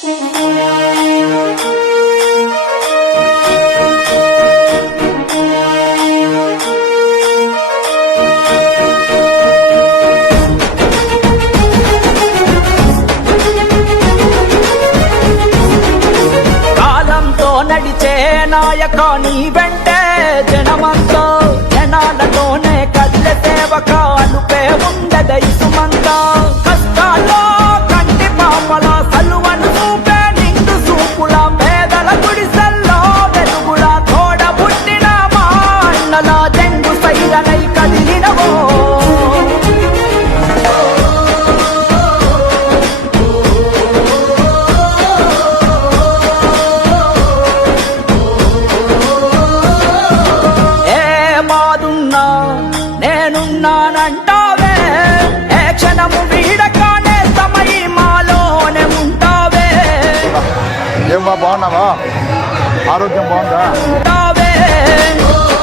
నడిచే నాయక నీ వెంటే జనమంతా, జనాలతోనే కదిలే సేవక అనుపే ఉండదై సుమంతా. కష్టాల్లో కంటి పాపల సలువను చూపే నిండు చూపుల పేదల గుడిసెల్లో వెలుగుల తోడ పుట్టిన మా అన్నల జంగు సైరనై కదిలినవో. నేనున్నానంటావే ఏ క్షణము వీడకానే సమయ మాలోనే ఉంటావే. ఏం బాగున్నావా? ఆరోగ్యం బాగుందా?